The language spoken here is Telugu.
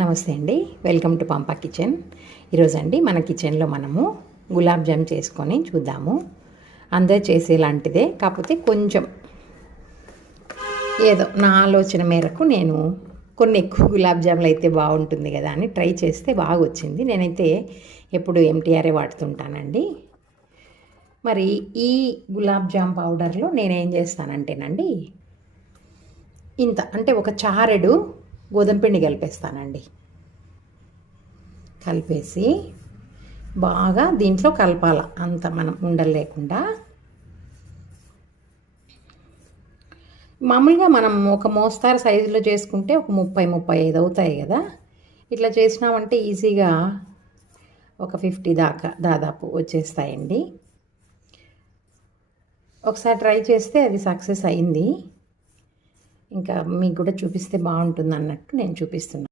నమస్తే అండి, వెల్కమ్ టు పంపా కిచెన్. ఈరోజు అండి మన కిచెన్లో మనము గులాబ్ జామ్ చేసుకొని చూద్దాము. అందరూ చేసేలాంటిదే, కాకపోతే కొంచెం ఏదో నా ఆలోచన మేరకు నేను కొన్ని ఎక్కువ గులాబ్ జాములు అయితే బాగుంటుంది కదా అని ట్రై చేస్తే బాగా వచ్చింది. నేనైతే ఎప్పుడు ఎంటీఆర్ఏ వాడుతుంటానండి. మరి ఈ గులాబ్ జామ్ పౌడర్లో నేనేం చేస్తానంటేనండి, ఇంత అంటే ఒక చారెడు గోధుమ పిండి కలిపేస్తానండి. కలిపేసి బాగా దీంట్లో కలపాల, అంత మనం ఉండలు లేకుండా. మామూలుగా మనం ఒక మోస్తారు సైజులో చేసుకుంటే ఒక 30-35 అవుతాయి కదా. ఇట్లా చేసినామంటే ఈజీగా ఒక 50 దాకా దాదాపు వచ్చేస్తాయండి. ఒకసారి ట్రై చేస్తే అది సక్సెస్ అయింది. ఇంకా మీకు కూడా చూపిస్తే బాగుంటుంది అన్నట్టు నేను చూపిస్తున్నాను.